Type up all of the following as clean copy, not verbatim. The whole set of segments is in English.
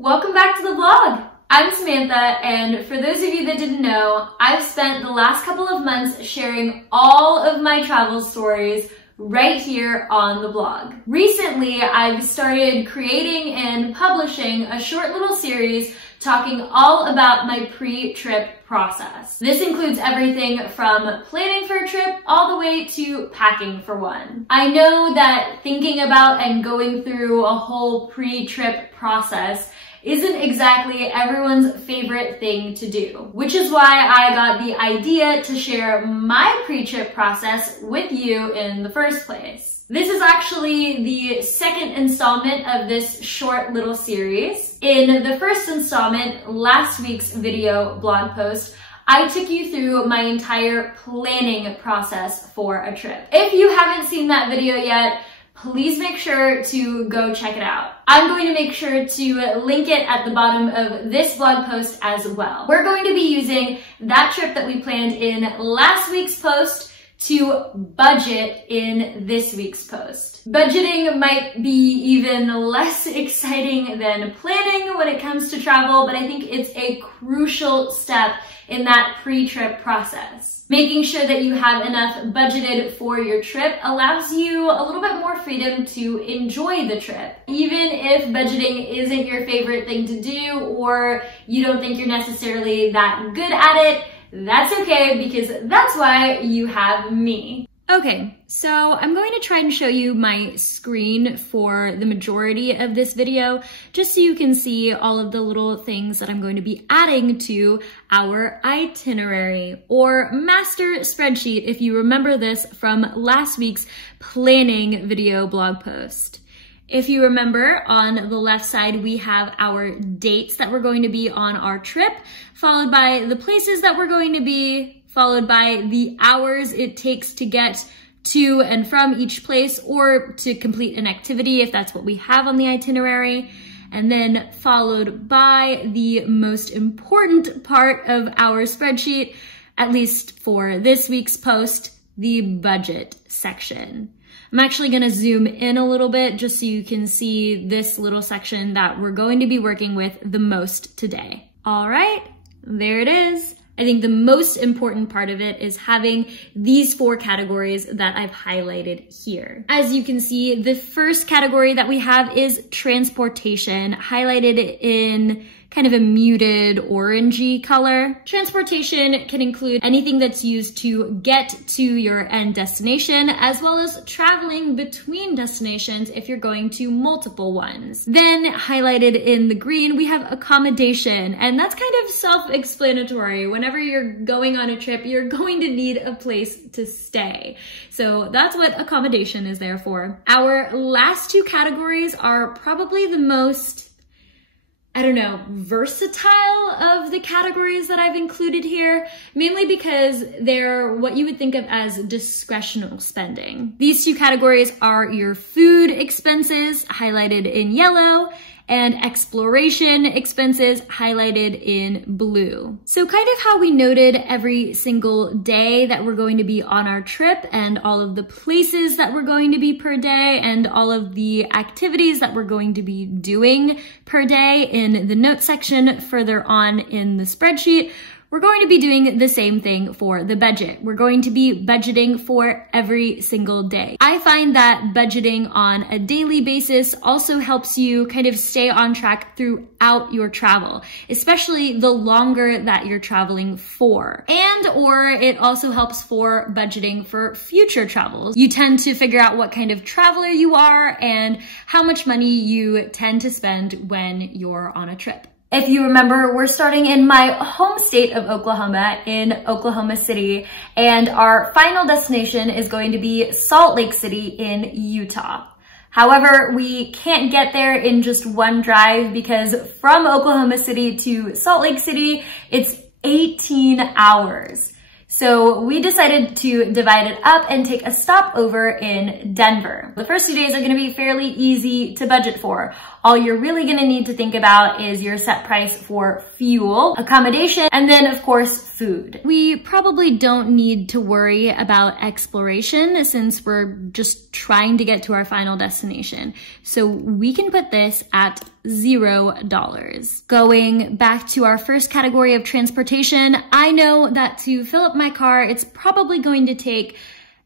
Welcome back to the vlog. I'm Samantha, and for those of you that didn't know, I've spent the last couple of months sharing all of my travel stories right here on the blog. Recently, I've started creating and publishing a short little series talking all about my pre-trip process. This includes everything from planning for a trip all the way to packing for one. I know that thinking about and going through a whole pre-trip process isn't exactly everyone's favorite thing to do, which is why I got the idea to share my pre-trip process with you in the first place. This is actually the second installment of this short little series. In the first installment, last week's video blog post, I took you through my entire planning process for a trip. If you haven't seen that video yet, please make sure to go check it out. I'm going to make sure to link it at the bottom of this blog post as well. We're going to be using that trip that we planned in last week's post to budget in this week's post. Budgeting might be even less exciting than planning when it comes to travel, but I think it's a crucial step in that pre-trip process. Making sure that you have enough budgeted for your trip allows you a little bit more freedom to enjoy the trip. Even if budgeting isn't your favorite thing to do, or you don't think you're necessarily that good at it, that's okay, because that's why you have me. Okay, so I'm going to try and show you my screen for the majority of this video, just so you can see all of the little things that I'm going to be adding to our itinerary, or master spreadsheet, if you remember this from last week's planning video blog post. If you remember, on the left side, we have our dates that we're going to be on our trip, followed by the places that we're going to be, followed by the hours it takes to get to and from each place, or to complete an activity if that's what we have on the itinerary, and then followed by the most important part of our spreadsheet, at least for this week's post, the budget section. I'm actually going to zoom in a little bit just so you can see this little section that we're going to be working with the most today. All right, there it is. I think the most important part of it is having these 4 categories that I've highlighted here. As you can see, the first category that we have is transportation, highlighted in kind of a muted orangey color. Transportation can include anything that's used to get to your end destination, as well as traveling between destinations if you're going to multiple ones. Then highlighted in the green, we have accommodation, and that's kind of self-explanatory. Whenever you're going on a trip, you're going to need a place to stay. So that's what accommodation is there for. Our last 2 categories are probably the most, I don't know, versatile of the categories that I've included here, mainly because they're what you would think of as discretional spending. These 2 categories are your food expenses, highlighted in yellow, and exploration expenses, highlighted in blue. So kind of how we noted every single day that we're going to be on our trip, and all of the places that we're going to be per day, and all of the activities that we're going to be doing per day in the notes section further on in the spreadsheet, we're going to be doing the same thing for the budget. We're going to be budgeting for every single day. I find that budgeting on a daily basis also helps you kind of stay on track throughout your travel, especially the longer that you're traveling for. Or it also helps for budgeting for future travels. You tend to figure out what kind of traveler you are and how much money you tend to spend when you're on a trip. If you remember, we're starting in my home state of Oklahoma, in Oklahoma City, and our final destination is going to be Salt Lake City in Utah. However, we can't get there in just one drive, because from Oklahoma City to Salt Lake City, it's 18 hours. So we decided to divide it up and take a stopover in Denver. The first 2 days are going to be fairly easy to budget for. all you're really gonna need to think about is your set price for fuel, accommodation, and then of course, food. We probably don't need to worry about exploration since we're just trying to get to our final destination. So we can put this at $0. Going back to our first category of transportation, I know that to fill up my car, it's probably going to take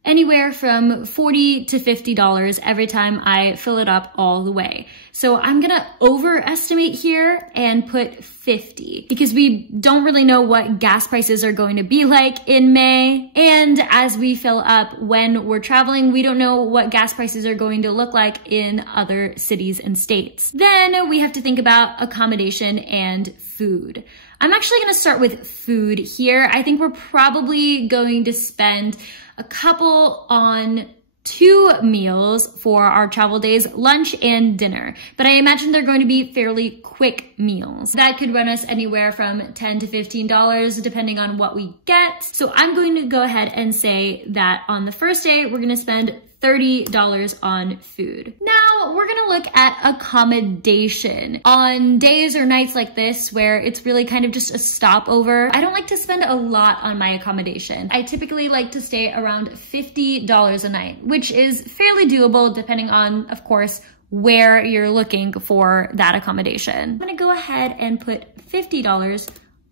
anywhere from $40 to $50 every time I fill it up all the way. So I'm gonna overestimate here and put 50 because we don't really know what gas prices are going to be like in May. And as we fill up when we're traveling, we don't know what gas prices are going to look like in other cities and states. Then we have to think about accommodation and food. I'm actually gonna start with food here. I think we're probably going to spend a couple on 2 meals for our travel days, lunch and dinner. But I imagine they're going to be fairly quick meals. That could run us anywhere from $10 to $15 depending on what we get. So I'm going to go ahead and say that on the first day, we're gonna spend $30 on food. Now we're gonna look at accommodation. On days or nights like this where it's really kind of just a stopover, I don't like to spend a lot on my accommodation. I typically like to stay around $50 a night, which is fairly doable depending on, of course, where you're looking for that accommodation. I'm gonna go ahead and put $50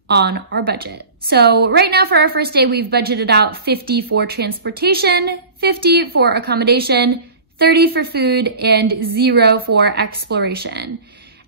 on our budget. So right now for our first day, we've budgeted out $50 for transportation, $50 for accommodation, $30 for food, and $0 for exploration.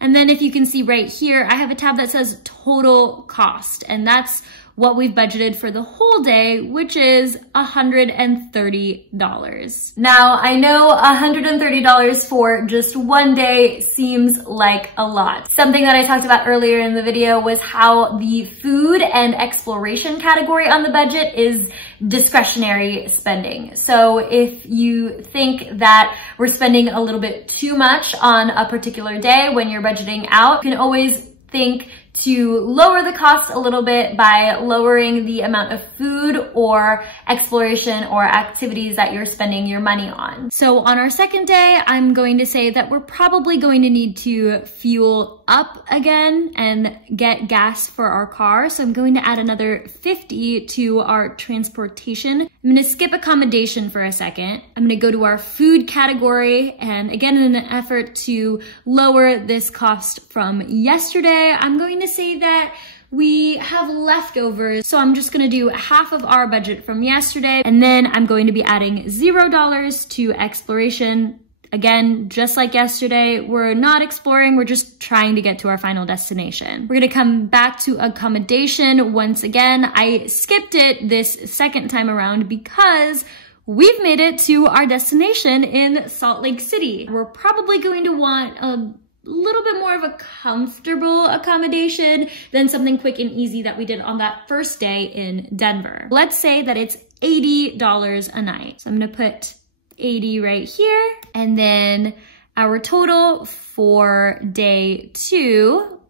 And then if you can see right here, I have a tab that says total cost, and that's what we've budgeted for the whole day, which is $130. Now, I know $130 for just one day seems like a lot. Something that I talked about earlier in the video was how the food and exploration category on the budget is discretionary spending. So if you think that we're spending a little bit too much on a particular day when you're budgeting out, you can always think to lower the cost a little bit by lowering the amount of food or exploration or activities that you're spending your money on. So on our second day, I'm going to say that we're probably going to need to fuel up again and get gas for our car. So I'm going to add another 50 to our transportation. I'm going to skip accommodation for a second. I'm going to go to our food category. And again, in an effort to lower this cost from yesterday, I'm going to say that we have leftovers. So I'm just gonna do half of our budget from yesterday, and then I'm going to be adding $0 to exploration. Again, just like yesterday, we're not exploring, we're just trying to get to our final destination. We're gonna come back to accommodation once again. I skipped it this second time around because we've made it to our destination in Salt Lake City. We're probably going to want a little bit more of a comfortable accommodation than something quick and easy that we did on that first day in Denver. Let's say that it's $80 a night. So I'm gonna put 80 right here. And then our total for day 2,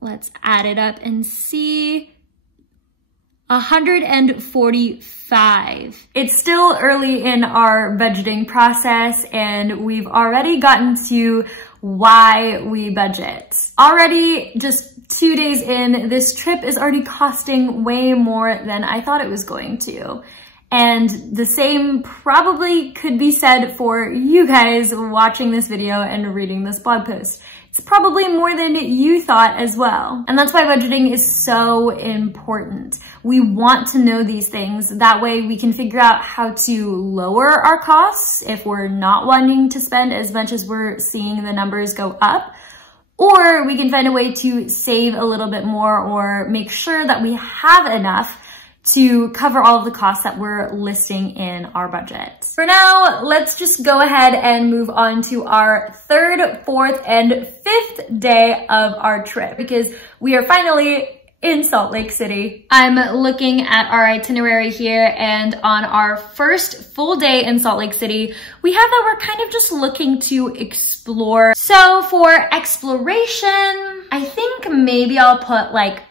let's add it up and see, 145. It's still early in our budgeting process and we've already gotten to why we budget. Already just 2 days in, this trip is already costing way more than I thought it was going to. And the same probably could be said for you guys watching this video and reading this blog post. It's probably more than you thought as well. And that's why budgeting is so important. We want to know these things. That way we can figure out how to lower our costs if we're not wanting to spend as much as we're seeing the numbers go up. Or we can find a way to save a little bit more or make sure that we have enough to cover all of the costs that we're listing in our budget. For now, let's just go ahead and move on to our 3rd, 4th, and 5th day of our trip because we are finally in Salt Lake City. I'm looking at our itinerary here, and on our first full day in Salt Lake City, we have that we're kind of just looking to explore. So for exploration, I think maybe I'll put like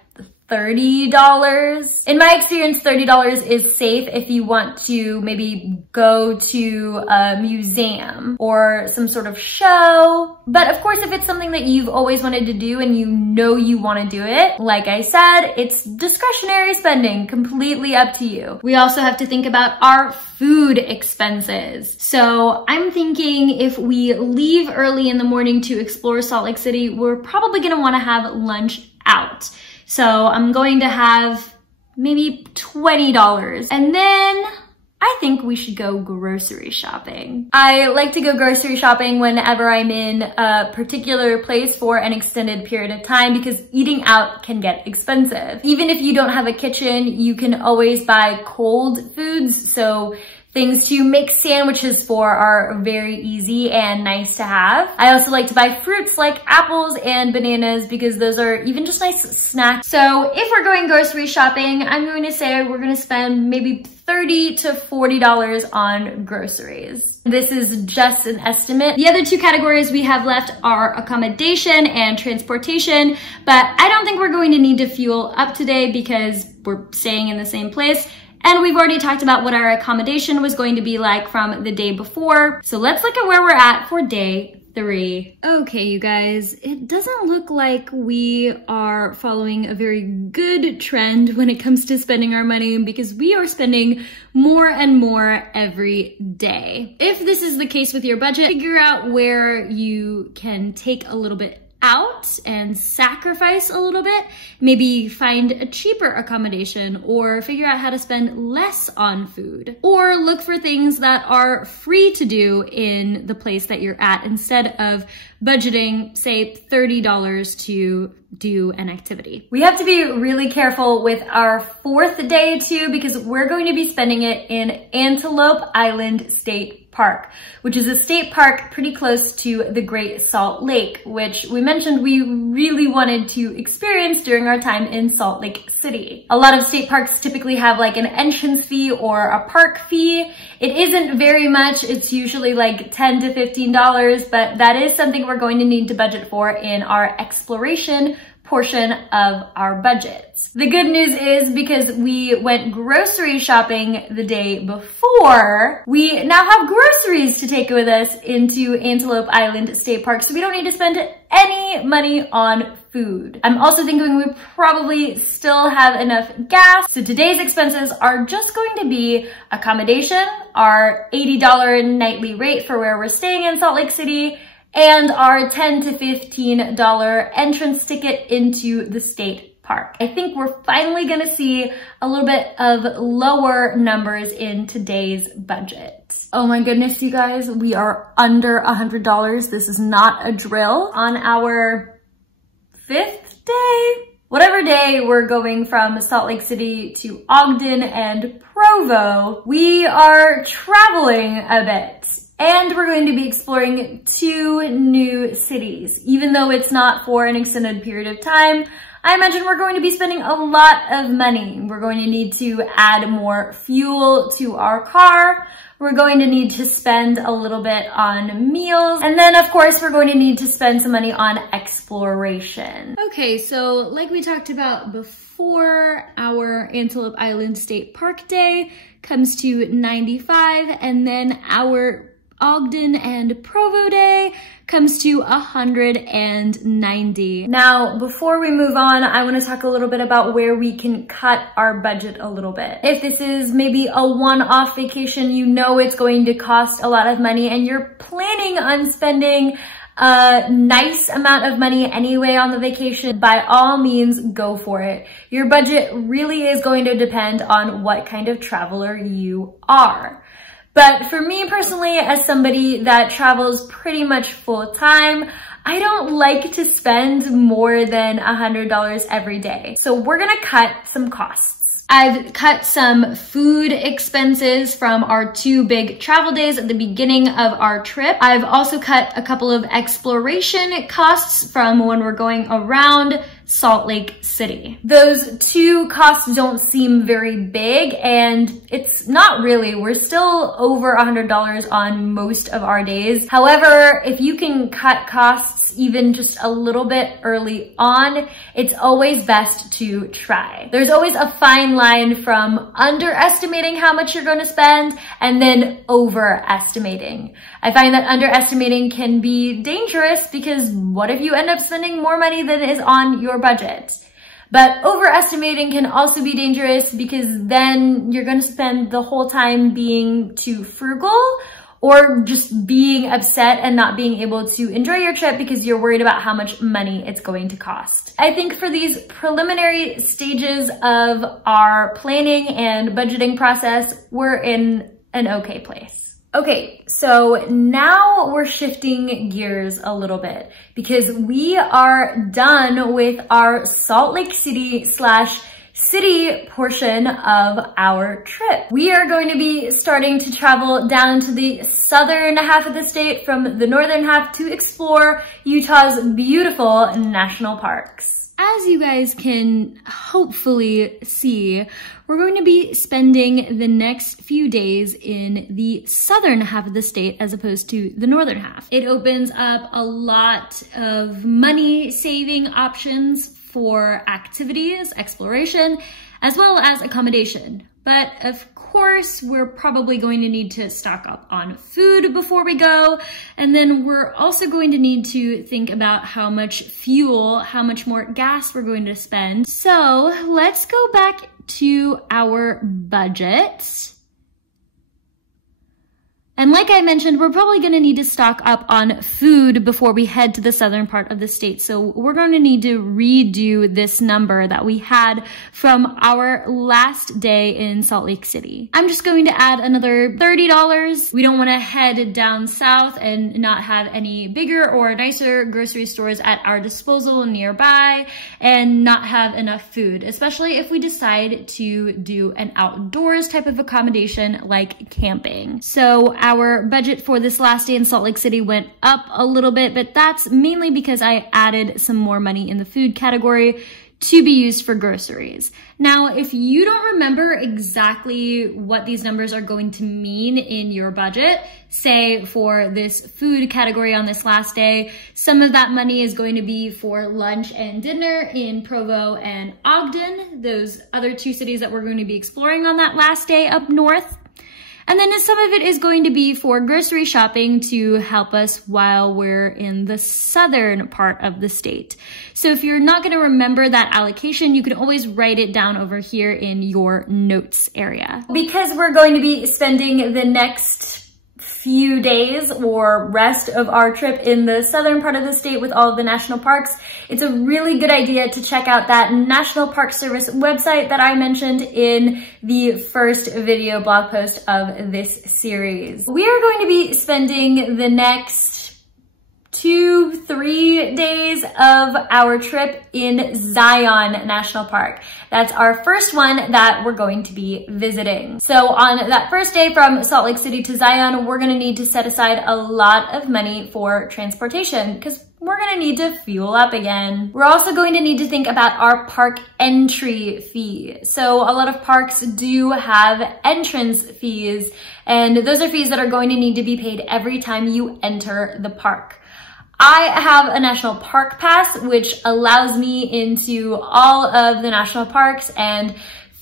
$30. In my experience, $30 is safe if you want to maybe go to a museum or some sort of show. But of course, if it's something that you've always wanted to do and you know you want to do it, like I said, it's discretionary spending, completely up to you. We also have to think about our food expenses. So I'm thinking if we leave early in the morning to explore Salt Lake City, we're probably gonna wanna have lunch out. So I'm going to have maybe $20. And then I think we should go grocery shopping. I like to go grocery shopping whenever I'm in a particular place for an extended period of time because eating out can get expensive. Even if you don't have a kitchen, you can always buy cold foods. So things to make sandwiches for are very easy and nice to have. I also like to buy fruits like apples and bananas because those are even just nice snacks. So if we're going grocery shopping, I'm going to say we're going to spend maybe $30 to $40 on groceries. This is just an estimate. The other two categories we have left are accommodation and transportation, but I don't think we're going to need to fuel up today because we're staying in the same place. And we've already talked about what our accommodation was going to be like from the day before. So let's look at where we're at for day 3. Okay, you guys, it doesn't look like we are following a very good trend when it comes to spending our money because we are spending more and more every day. If this is the case with your budget, figure out where you can take a little bit out and sacrifice a little bit, maybe find a cheaper accommodation or figure out how to spend less on food or look for things that are free to do in the place that you're at instead of budgeting, say, $30 to do an activity. We have to be really careful with our 4th day too because we're going to be spending it in Antelope Island State Park, which is a state park pretty close to the Great Salt Lake, which we mentioned we really wanted to experience during our time in Salt Lake City. A lot of state parks typically have like an entrance fee or a park fee. It isn't very much. It's usually like $10 to $15, but that is something we're going to need to budget for in our exploration portion of our budgets. The good news is because we went grocery shopping the day before, we now have groceries to take with us into Antelope Island State Park, so we don't need to spend any money on food. I'm also thinking we probably still have enough gas, so today's expenses are just going to be accommodation, our $80 nightly rate for where we're staying in Salt Lake City, and our $10 to $15 entrance ticket into the state park. I think we're finally gonna see a little bit of lower numbers in today's budget. Oh my goodness, you guys, we are under $100. This is not a drill. On our 5th day, whatever day we're going from Salt Lake City to Ogden and Provo, we are traveling a bit. And we're going to be exploring 2 new cities. Even though it's not for an extended period of time, I imagine we're going to be spending a lot of money. We're going to need to add more fuel to our car. We're going to need to spend a little bit on meals. And then of course, we're going to need to spend some money on exploration. Okay, so like we talked about before, our Antelope Island State Park day comes to $95, and then our Ogden and Provo day comes to $190. Now, before we move on, I want to talk a little bit about where we can cut our budget a little bit. If this is maybe a one-off vacation, you know it's going to cost a lot of money and you're planning on spending a nice amount of money anyway on the vacation, by all means, go for it. Your budget really is going to depend on what kind of traveler you are. But for me personally, as somebody that travels pretty much full time, I don't like to spend more than $100 every day. So we're gonna cut some costs. I've cut some food expenses from our 2 big travel days at the beginning of our trip. I've also cut a couple of exploration costs from when we're going around Salt Lake City. Those two costs don't seem very big, and it's not really. We're still over $100 on most of our days. However, if you can cut costs even just a little bit early on, it's always best to try. There's always a fine line from underestimating how much you're going to spend and then overestimating. I find that underestimating can be dangerous because what if you end up spending more money than is on your budget? But overestimating can also be dangerous because then you're going to spend the whole time being too frugal or just being upset and not being able to enjoy your trip because you're worried about how much money it's going to cost. I think for these preliminary stages of our planning and budgeting process, we're in an okay place. Okay, so now we're shifting gears a little bit because we are done with our Salt Lake City / city portion of our trip. We are going to be starting to travel down to the southern half of the state from the northern half to explore Utah's beautiful national parks. As you guys can hopefully see, we're going to be spending the next few days in the southern half of the state as opposed to the northern half. It opens up a lot of money saving options for activities, exploration, as well as accommodation. But of course, we're probably going to need to stock up on food before we go. And then we're also going to need to think about how much fuel, how much more gas we're going to spend. So let's go back to our budget. And like I mentioned, we're probably going to need to stock up on food before we head to the southern part of the state. So we're going to need to redo this number that we had from our last day in Salt Lake City. I'm just going to add another $30. We don't want to head down south and not have any bigger or nicer grocery stores at our disposal nearby and not have enough food, especially if we decide to do an outdoors type of accommodation like camping. So our budget for this last day in Salt Lake City went up a little bit, but that's mainly because I added some more money in the food category to be used for groceries. Now, if you don't remember exactly what these numbers are going to mean in your budget, say for this food category on this last day, some of that money is going to be for lunch and dinner in Provo and Ogden, those other two cities that we're going to be exploring on that last day up north. And then some of it is going to be for grocery shopping to help us while we're in the southern part of the state. So if you're not going to remember that allocation, you can always write it down over here in your notes area. Because we're going to be spending the next few days or rest of our trip in the southern part of the state with all of the national parks, it's a really good idea to check out that National Park Service website that I mentioned in the first video blog post of this series. We are going to be spending the next 2-3 days of our trip in Zion National Park. That's our first one that we're going to be visiting. So on that first day from Salt Lake City to Zion, we're gonna need to set aside a lot of money for transportation because we're gonna need to fuel up again. We're also going to need to think about our park entry fee. So a lot of parks do have entrance fees, and those are fees that are going to need to be paid every time you enter the park. I have a national park pass, which allows me into all of the national parks and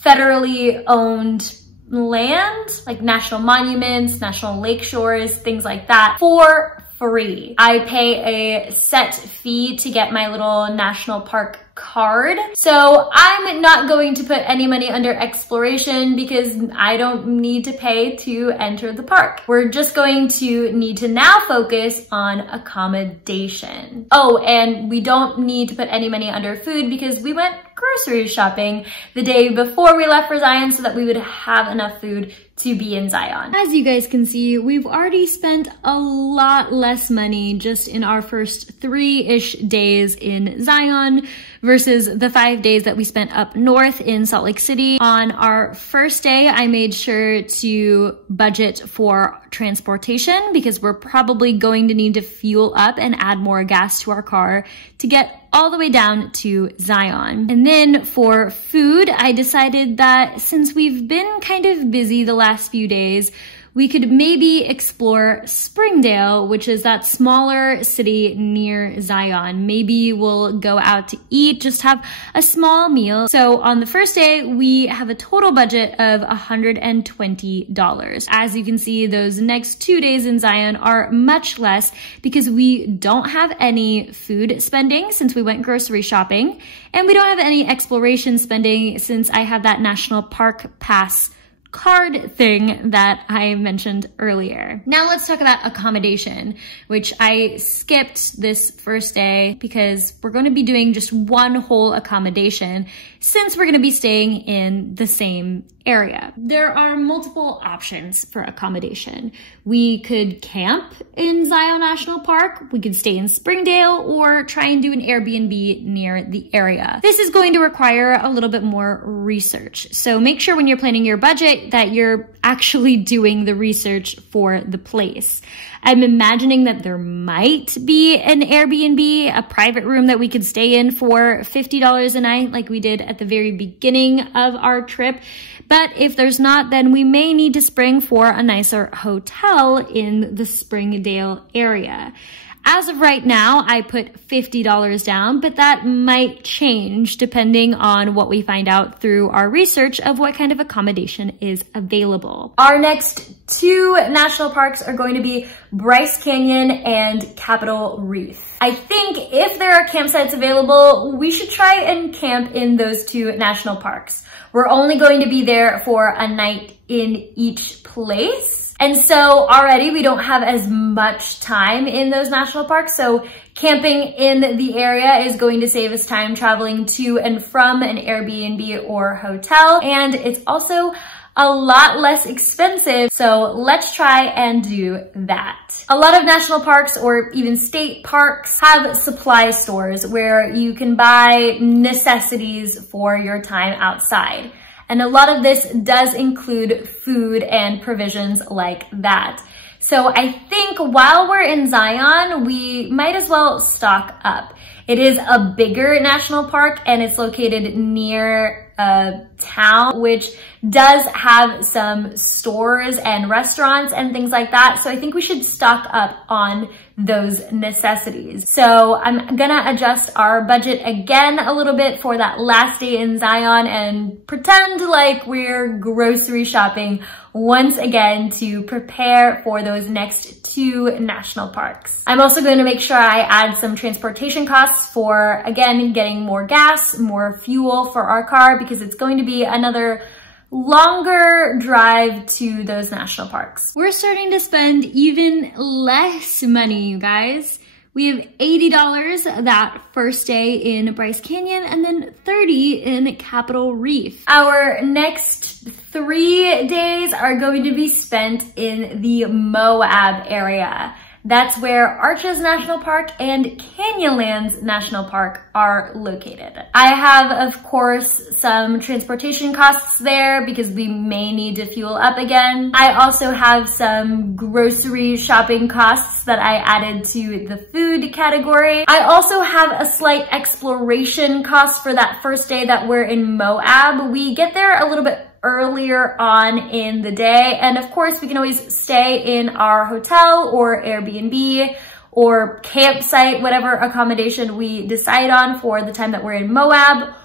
federally owned land, like national monuments, national lake shores, things like that, for free. I pay a set fee to get my little national park card. So I'm not going to put any money under exploration because I don't need to pay to enter the park. We're just going to need to now focus on accommodation. Oh, and we don't need to put any money under food because we went grocery shopping the day before we left for Zion so that we would have enough food to be in Zion. As you guys can see, we've already spent a lot less money just in our first 3-ish days in Zion versus the 5 days that we spent up north in Salt Lake City. On our first day, I made sure to budget for transportation because we're probably going to need to fuel up and add more gas to our car to get all the way down to Zion. And then for food, I decided that since we've been kind of busy the last few days, we could maybe explore Springdale, which is that smaller city near Zion. Maybe we'll go out to eat, just have a small meal. So on the first day, we have a total budget of $120. As you can see, those next 2 days in Zion are much less because we don't have any food spending since we went grocery shopping, and we don't have any exploration spending since I have that national park pass card thing that I mentioned earlier. Now let's talk about accommodation, which I skipped this first day because we're going to be doing just one whole accommodation since we're going to be staying in the same area. There are multiple options for accommodation. We could camp in Zion National Park, we could stay in Springdale, or try and do an Airbnb near the area. This is going to require a little bit more research. So make sure when you're planning your budget that you're actually doing the research for the place. I'm imagining that there might be an Airbnb, a private room that we could stay in for $50 a night like we did at the very beginning of our trip. But if there's not, then we may need to spring for a nicer hotel in the Springdale area. As of right now, I put $50 down, but that might change depending on what we find out through our research of what kind of accommodation is available. Our next 2 national parks are going to be Bryce Canyon and Capitol Reef. I think if there are campsites available, we should try and camp in those 2 national parks. We're only going to be there for a night in each place. And so already we don't have as much time in those national parks. So camping in the area is going to save us time traveling to and from an Airbnb or hotel. And it's also a lot less expensive. So let's try and do that. A lot of national parks or even state parks have supply stores where you can buy necessities for your time outside. And a lot of this does include food and provisions like that. So I think while we're in Zion, we might as well stock up. It is a bigger national park and it's located near a town, which does have some stores and restaurants and things like that. So I think we should stock up on those necessities. So I'm gonna adjust our budget again a little bit for that last day in Zion and pretend like we're grocery shopping once again to prepare for those next 2 national parks. I'm also going to make sure I add some transportation costs for, again, getting more gas, more fuel for our car because it's going to be another longer drive to those national parks. We're starting to spend even less money, you guys. We have $80 that first day in Bryce Canyon and then $30 in Capitol Reef. Our next 3 days are going to be spent in the Moab area. That's where Arches National Park and Canyonlands National Park are located. I have, of course, some transportation costs there because we may need to fuel up again. I also have some grocery shopping costs that I added to the food category. I also have a slight exploration cost for that first day that we're in Moab. We get there a little bit earlier on in the day. And of course, we can always stay in our hotel or Airbnb or campsite, whatever accommodation we decide on for the time that we're in Moab.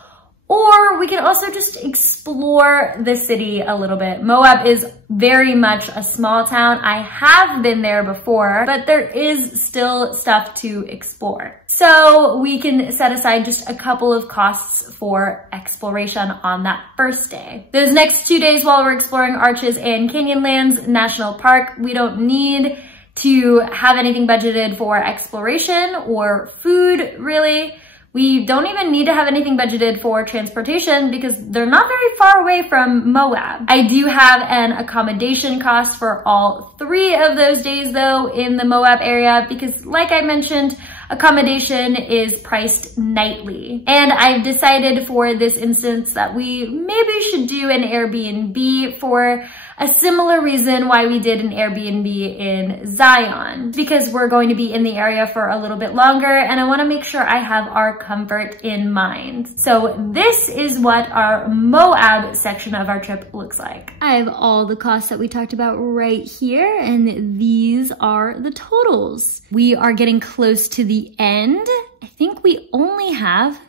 Or we can also just explore the city a little bit. Moab is very much a small town. I have been there before, but there is still stuff to explore. So we can set aside just a couple of costs for exploration on that first day. Those next 2 days while we're exploring Arches and Canyonlands National Park, we don't need to have anything budgeted for exploration or food, really. We don't even need to have anything budgeted for transportation because they're not very far away from Moab. I do have an accommodation cost for all 3 of those days though in the Moab area because like I mentioned, accommodation is priced nightly. And I've decided for this instance that we maybe should do an Airbnb for a similar reason why we did an Airbnb in Zion, because we're going to be in the area for a little bit longer and I want to make sure I have our comfort in mind. So this is what our Moab section of our trip looks like. I have all the costs that we talked about right here, and these are the totals. We are getting close to the end. I think we only have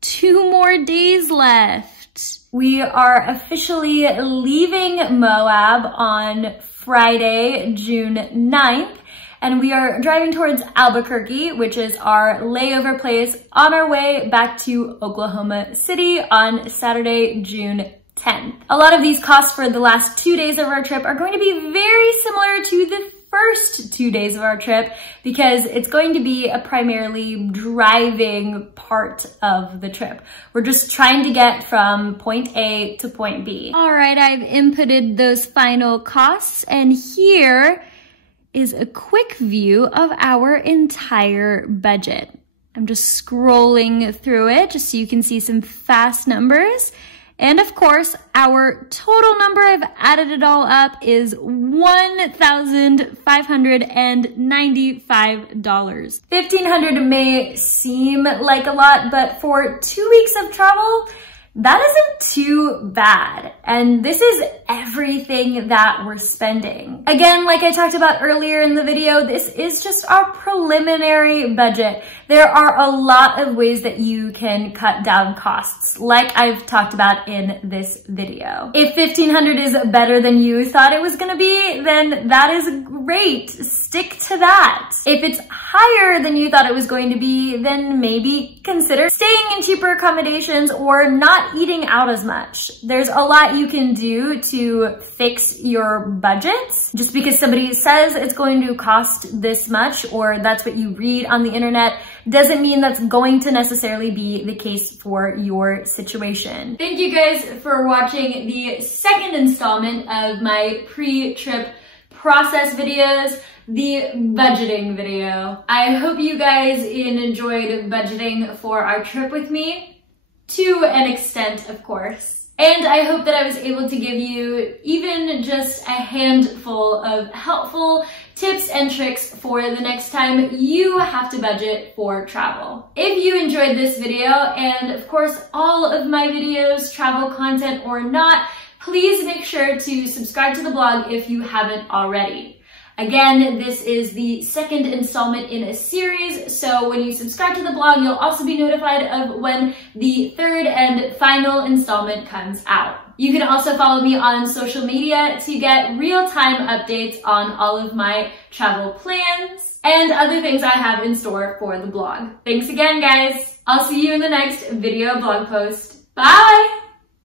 2 more days left. We are officially leaving Moab on Friday, June 9th, and we are driving towards Albuquerque, which is our layover place, on our way back to Oklahoma City on Saturday, June 10th. A lot of these costs for the last 2 days of our trip are going to be very similar to the first 2 days of our trip, because it's going to be a primarily driving part of the trip. We're just trying to get from point A to point B. All right, I've inputted those final costs, and here is a quick view of our entire budget. I'm just scrolling through it just so you can see some fast numbers. And of course, our total number, I've added it all up, is $1,595. $1,500 may seem like a lot, but for 2 weeks of travel, that isn't too bad. And this is everything that we're spending. Again, like I talked about earlier in the video, this is just our preliminary budget. There are a lot of ways that you can cut down costs, like I've talked about in this video. If $1,500 is better than you thought it was gonna be, then that is great. Stick to that. If it's higher than you thought it was going to be, then maybe consider staying in cheaper accommodations or not eating out as much. There's a lot you can do to fix your budgets. Just because somebody says it's going to cost this much, or that's what you read on the internet, doesn't mean that's going to necessarily be the case for your situation. Thank you guys for watching the second installment of my pre-trip process videos, the budgeting video. I hope you guys enjoyed budgeting for our trip with me, to an extent, of course. And I hope that I was able to give you even just a handful of helpful tips and tricks for the next time you have to budget for travel. If you enjoyed this video, and of course all of my videos, travel content or not, please make sure to subscribe to the blog if you haven't already. Again, this is the second installment in a series, so when you subscribe to the blog, you'll also be notified of when the third and final installment comes out. You can also follow me on social media to get real-time updates on all of my travel plans and other things I have in store for the blog. Thanks again, guys. I'll see you in the next video blog post. Bye!